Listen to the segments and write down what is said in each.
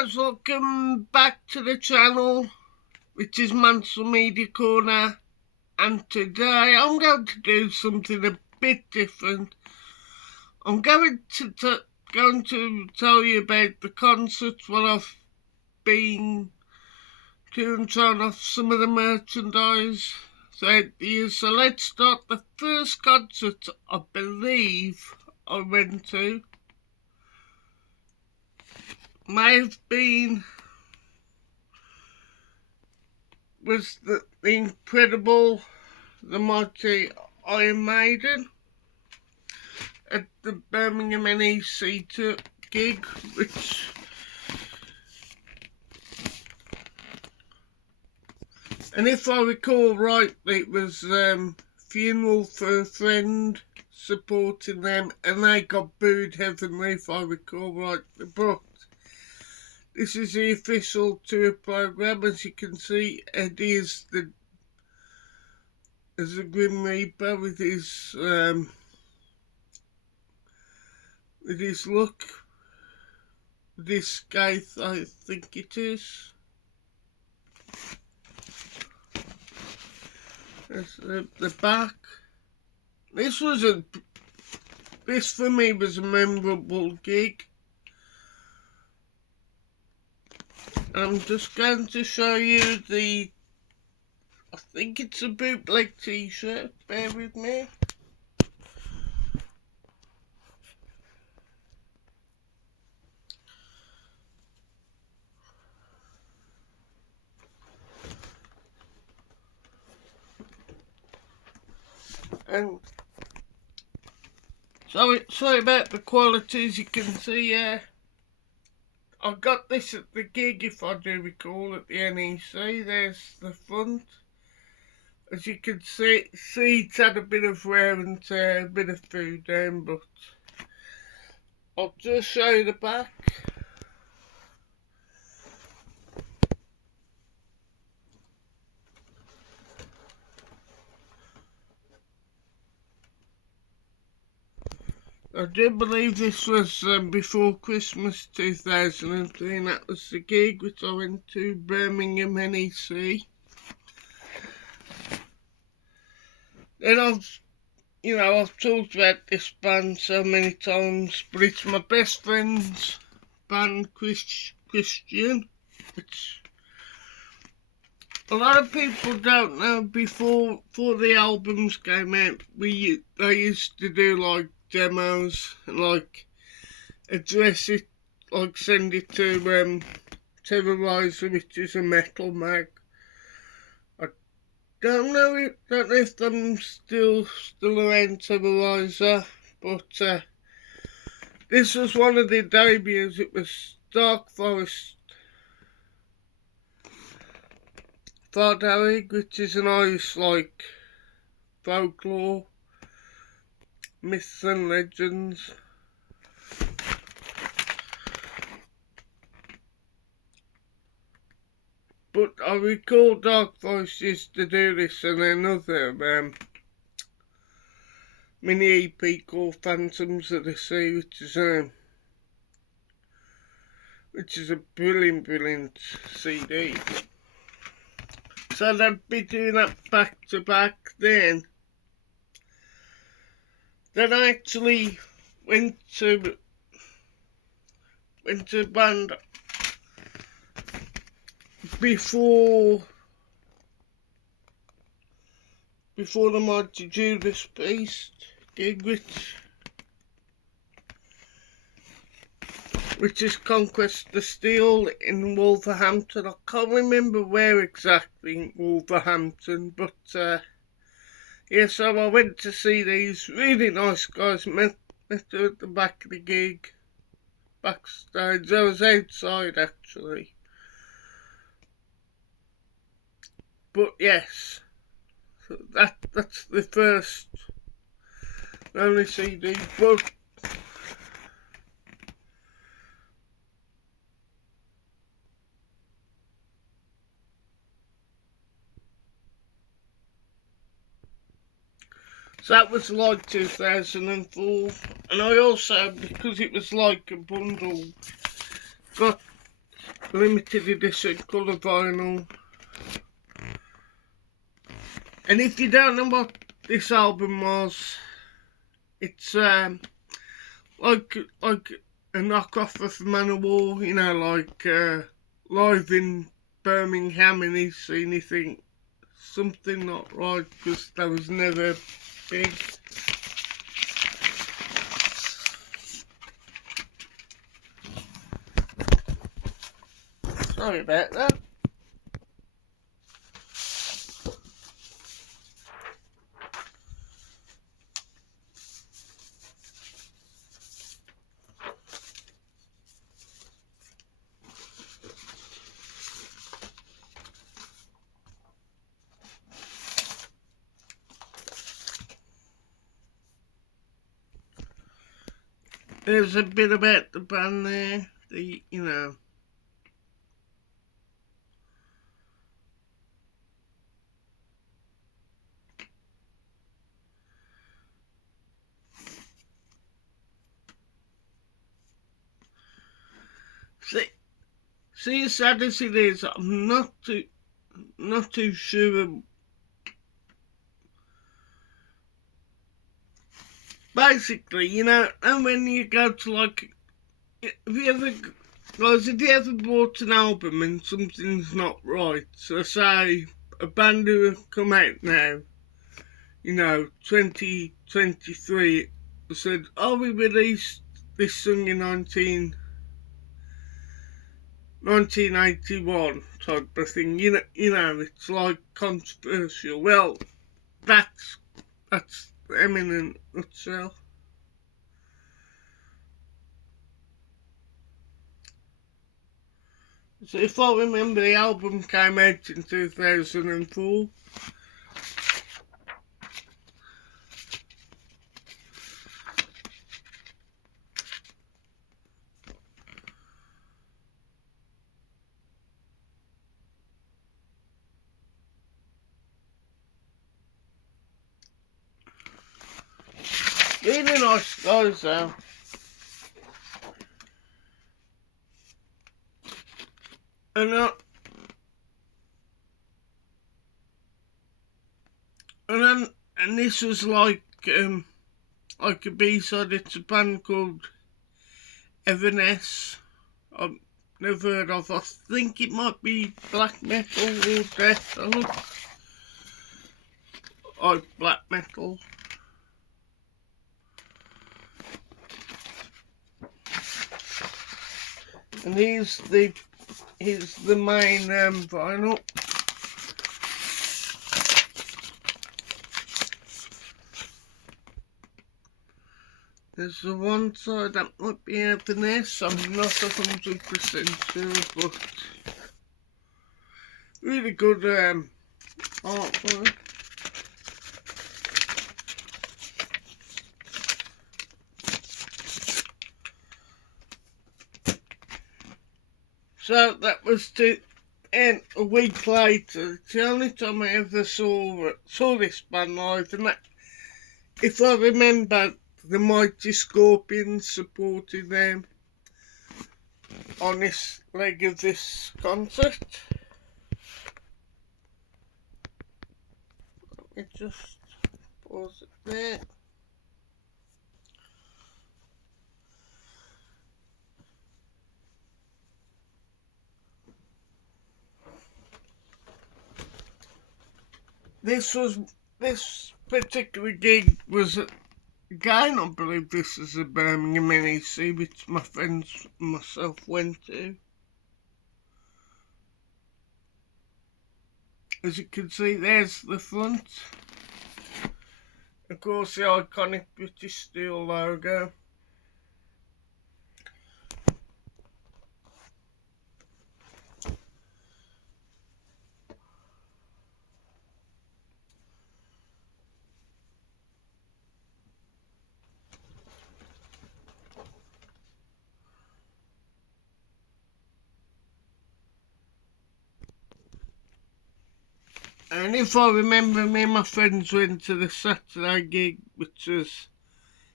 guys, welcome back to the channel, which is Mansell Media Corner, and today I'm going to do something a bit different. I'm going to tell you about the concerts, what I've been to, and trying off some of the merchandise throughout the years. So let's start. The first concert I believe I went to may have been the incredible, the mighty Iron Maiden at the Birmingham NEC gig, and if I recall right, it was funeral for a friend supporting them, and they got booed heavenly, if I recall right. But this is the official tour programme. As you can see, Eddie is as a Grim Reaper with his look, with his scythe, I think it is. That's the back. This for me was a memorable gig. I'm just going to show you I think it's a bootleg t-shirt, bear with me. And sorry about the quality, as you can see. I got this at the gig, if I do recall, at the NEC. There's the front. As you can see, it's had a bit of wear and tear, a bit of food down, but I'll just show you the back. I do believe this was before Christmas 2003, and that was the gig which I went to, Birmingham NEC. Then I've talked about this band so many times, but it's my best friend's band, Christian, which a lot of people don't know. Before the albums came out, they used to do like demos and like address it, like send it to Terrorizer, which is a metal mag. Don't know if I'm still around, Terrorizer, but this was one of the debuts. It was Dark Forest Fardarig, which is an Irish like folklore, myths and legends. But I recall Dark Forest used to do this and another mini EP called Phantoms of the Sea, which is a brilliant CD. So they'd be doing that back to back. Then I actually went to a band before the Mighty Judas Priest gig, which is Conquest of Steel in Wolverhampton. I can't remember where exactly in Wolverhampton, but yeah, so I went to see these really nice guys. Met her at the back of the gig, backstage. I was outside actually. But yes, so that's the first only CD. But so that was like 2004, and I also, because it was like a bundle, got limited edition colour vinyl. And if you don't know what this album was, it's like a knockoff of Manowar, you know, like live in Birmingham, and he's seen, you think something not right, because that was never big. Sorry about that. There's a bit about the band there, you know. See, as sad as it is, I'm not too sure. Basically, you know, and when you go to like, if you ever bought an album and something's not right, so say a band who have come out now, you know, 2023, said, oh, we released this song in 1981 type of thing, you know, it's like controversial. Well, that's them in a nutshell. So if I remember, the album came out in 2004. Really nice guys though. And this was like a B-side. It's a band called Evanescence. I've never heard of. I think it might be black metal or death. I look like black metal. And here's the main vinyl. There's the one side that might be Evanescence. I'm not 100% sure, but really good artwork. So that was and a week later. It's the only time I ever saw this band live, and that, if I remember, the Mighty Scorpions supported them on this leg of this concert. Let me just pause it there. This particular gig was again, I believe this is a Birmingham NEC, which my friends and myself went to. As you can see, there's the front. Of course, the iconic British Steel logo. And if I remember, me and my friends went to the Saturday gig, which was,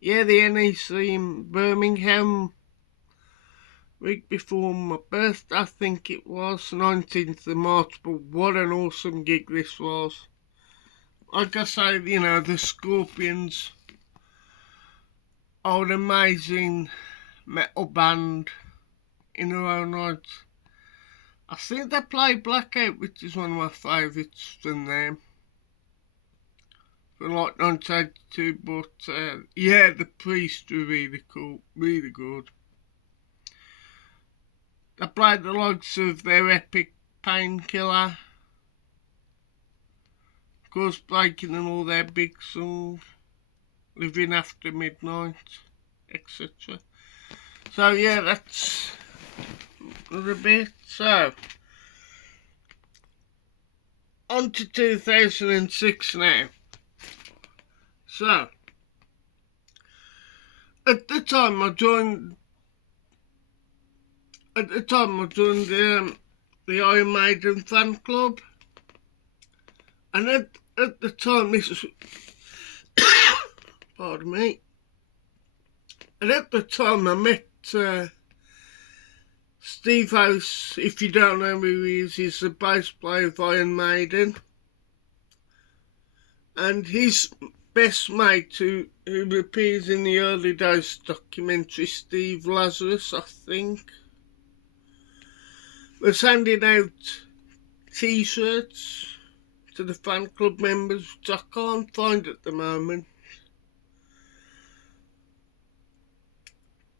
the NEC in Birmingham. week before my birthday, I think it was, 19th of March, but what an awesome gig this was. Like I say, the Scorpions are an amazing metal band in their own right. I think they play Blackout, which is one of my favourites from them. From like 1982, but yeah, The Priest were really cool, really good. They played the likes of their epic Painkiller, of course, Breaking and all their big songs, Living After Midnight, etc. So yeah, that's a bit. So on to 2006 now. So at the time I joined the Iron Maiden fan club, and at the time this was pardon me, and at the time I met Steve House. If you don't know who he is, he's the bass player of Iron Maiden, and his best mate who appears in the early days documentary, Steve Lazarus, I think, was handing out t-shirts to the fan club members, which I can't find at the moment.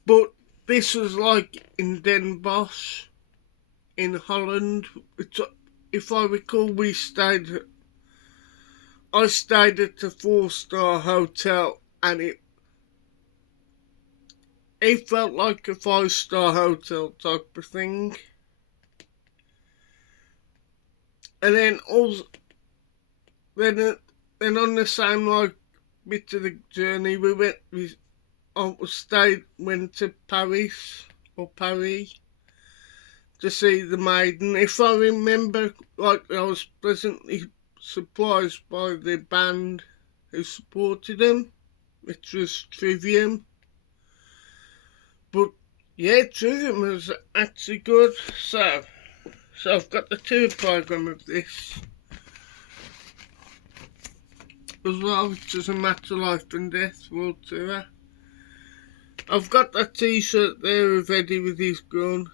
But this was like in Den Bosch in Holland, which, if I recall, I stayed at a 4-star hotel, and it felt like a 5-star hotel type of thing. And then also, then on the same bit of the journey, went to Paris to see the Maiden. If I remember, I was pleasantly surprised by the band who supported them, which was Trivium. But yeah, Trivium was actually good. So I've got the tour programme of this as well, which is a Matter of Life and Death World Tour. I've got that t-shirt there of Eddie with his gun.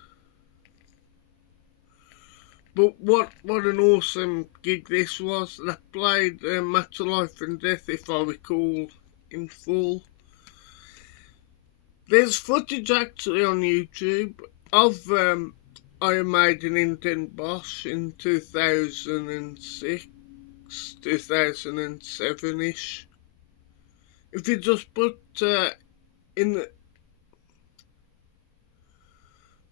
But what an awesome gig this was. They played Matter of Life and Death, if I recall, in full. There's footage actually on YouTube of Iron Maiden in Den Bosch in 2006, 2007-ish. If you just put in the...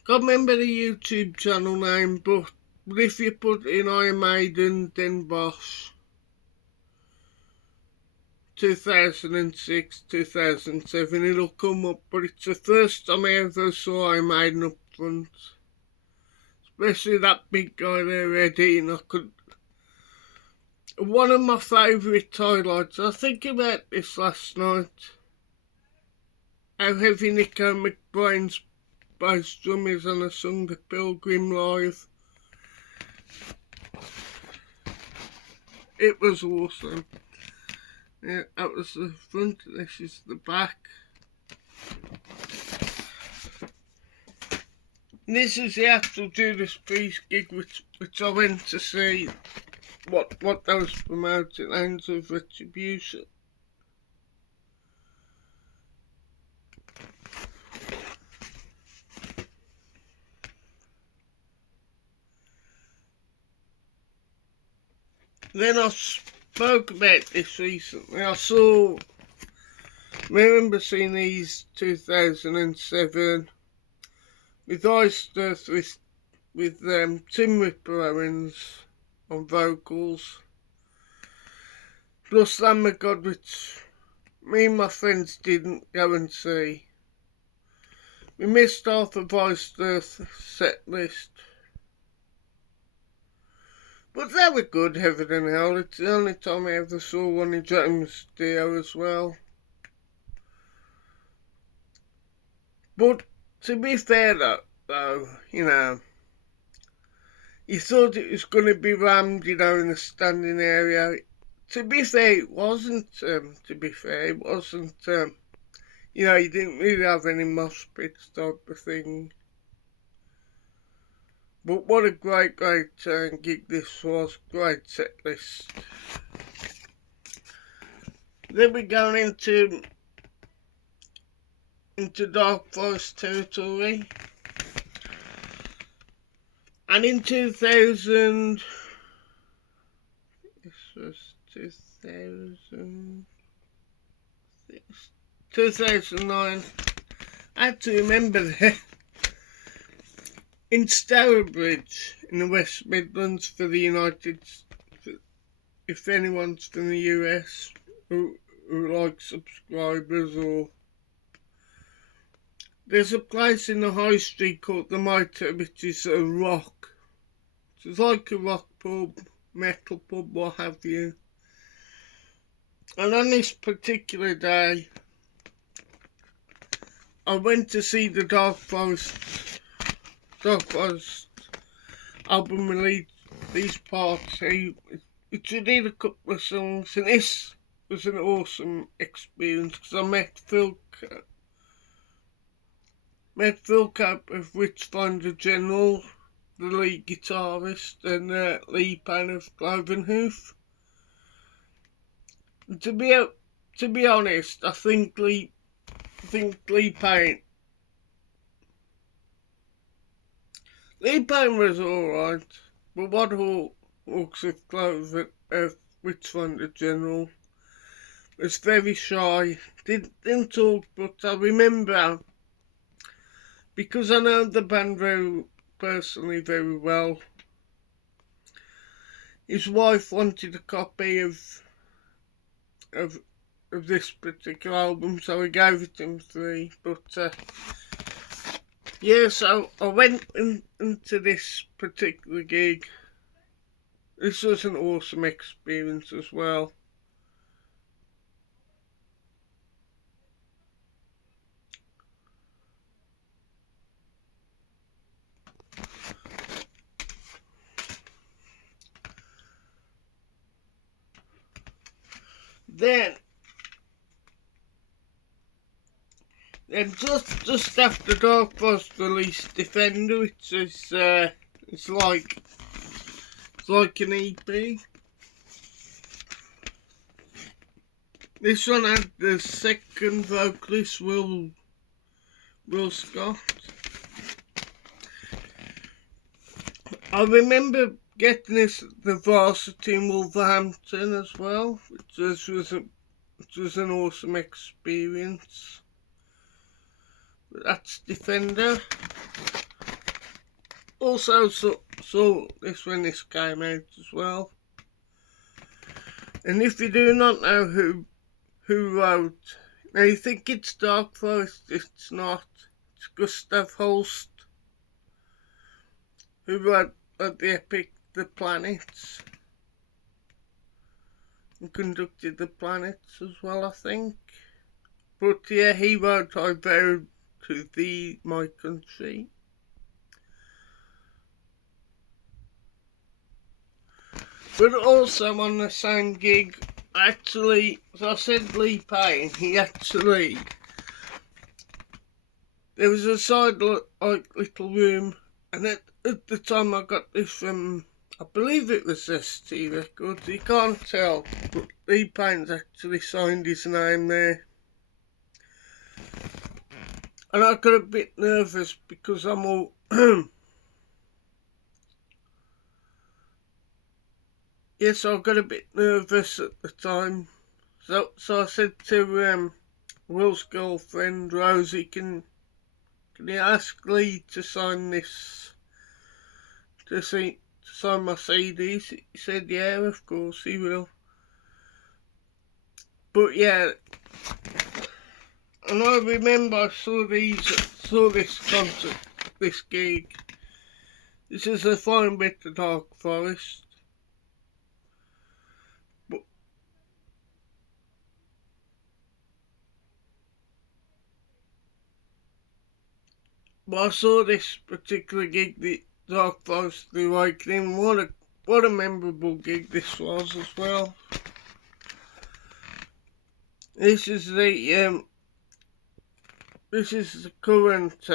can't remember the YouTube channel name, but if you put in Iron Maiden Den Bosch 2006, 2007, it'll come up. But it's the first time I ever saw Iron Maiden up front. Especially that big guy there, Eddie, and one of my favourite highlights, I think about this last night, how heavy Nico McBrain's bass drum is on a song, The Pilgrim live. It was awesome. Yeah, that was the front, this is the back. This is the actual Judas Priest gig which I went to see what they was promoting, Hands of Retribution. Then I spoke about this recently. I remember seeing these 2007 with Iced Earth with Tim Ripper Owens on vocals, plus Lamb of God, which me and my friends didn't go and see. We missed half of Iced Earth set list. But they were good, Heaven and Hell. It's the only time I ever saw one in James Dio as well. But to be fair though, though, you know. You thought it was going to be rammed, you know, in the standing area. To be fair, it wasn't, you know, you didn't really have any mosh pits type of thing. But what a great gig this was, great set list. Then we're going into Dark Forest territory. And in 2000, this was 2009, I have to remember that, in Stourbridge in the West Midlands for the United States, if anyone's from the US who like subscribers, or there's a place in the high street called the Mitre, which is a rock. It's like a rock pub, metal pub, what have you. And on this particular day, I went to see the Dark Forest album release, these parts. It did a couple of songs, and this was an awesome experience because I met Phil Cope of Witchfinder General, the lead guitarist, and Lee Payne of Cloven Hoof. And to be honest, I think Lee Payne was alright, but what Hawks of Cloven of Witchfinder General was very shy, didn't talk, but I remember, because I know the band personally very well, his wife wanted a copy of this particular album, so I gave it him free. But yeah, so I went into this particular gig. This was an awesome experience as well. Then just after Dark Forest released Defender, which is it's like an EP. This one had the second vocalist, Will Scott. I remember getting this at the Varsity in Wolverhampton as well, which was an awesome experience. But that's Defender. Also saw this when this came out as well. And if you do not know who wrote, now you think it's Dark Forest, it's not. It's Gustav Holst, who wrote the epic The Planets, and conducted The Planets as well, I think. But yeah, he wrote I Vowed to Thee My Country. But also on the same gig, actually, as I said, Lee Payne, there was a side like little room, and at the time I got this from, I believe it was ST Records, you can't tell, but Lee Payne's actually signed his name there. And I got a bit nervous because I'm all yes, I got a bit nervous at the time. So I said to Will's girlfriend Rosie, can you ask Lee to sign this, to sign my CDs? He said, yeah, of course he will. But yeah, and I remember I saw this concert, this gig. This is a fine bit of Dark Forest. But I saw this particular gig, the Dark Forest The Awakening. What a memorable gig this was as well. This is the current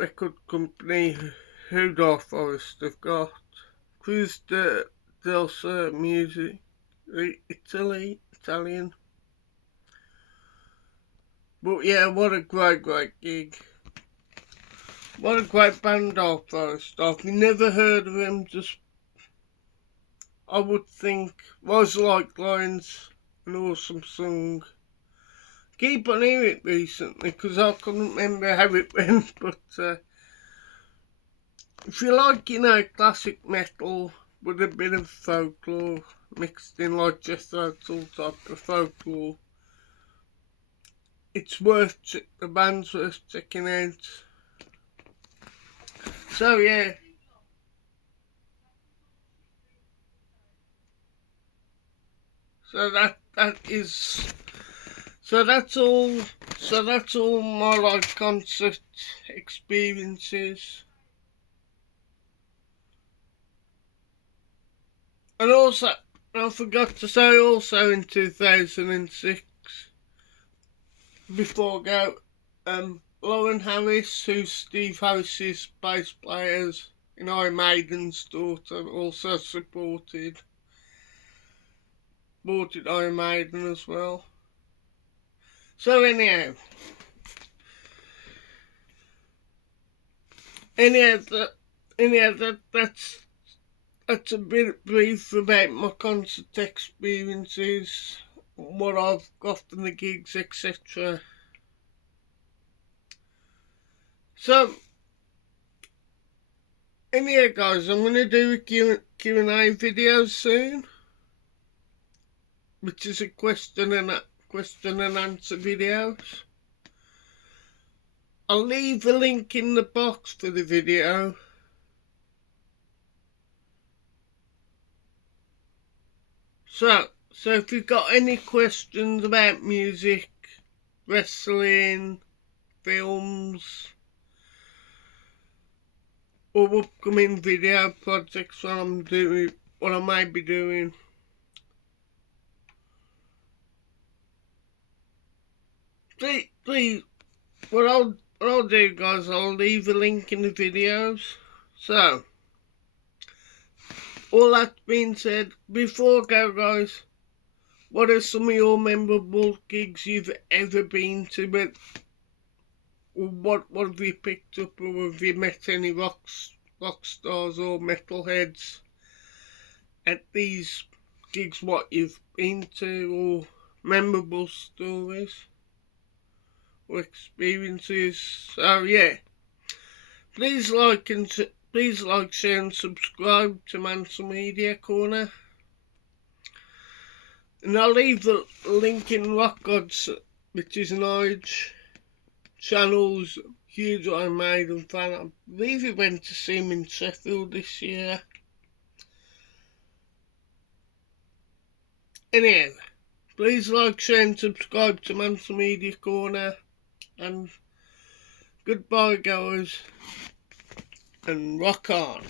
record company who Dark Forest have got. Cruz del Sur Music, Italian. But yeah, what a great gig. What a great band, Dark Forest. I've never heard of him, just I would think Was Like Lions, an awesome song. Keep on hearing it recently because I couldn't remember how it went, but if you like, classic metal with a bit of folklore mixed in, like Jethro Tull type of folklore, the band's worth checking out. So yeah. So that's all my live concert experiences. And also, I forgot to say also in 2006, before I go, Lauren Harris, who's Steve Harris's bass player in Iron Maiden's daughter, also supported Iron Maiden as well. So anyhow, that's a bit brief about my concert experiences, what I've got from the gigs, etc. So anyhow guys, I'm going to do a Q&A video soon, which is a question and answer videos. I'll leave a link in the box for the video. So if you've got any questions about music, wrestling, films, or upcoming video projects what I might be doing, please, what I'll do guys, I'll leave a link in the videos. So all that being said, before I go guys, what are some of your memorable gigs you've ever been to? But what have you picked up, or have you met any rock stars or metalheads at these gigs what you've been to, or memorable stories or experiences? So yeah, please like, share and subscribe to Mansell Media Corner. And I'll leave the link in Rock Gods, which is an Age channel's huge Iron Maiden fan. I believe he went to see him in Sheffield this year. Anyhow, please like, share and subscribe to Mansell Media Corner. And goodbye guys, and rock on.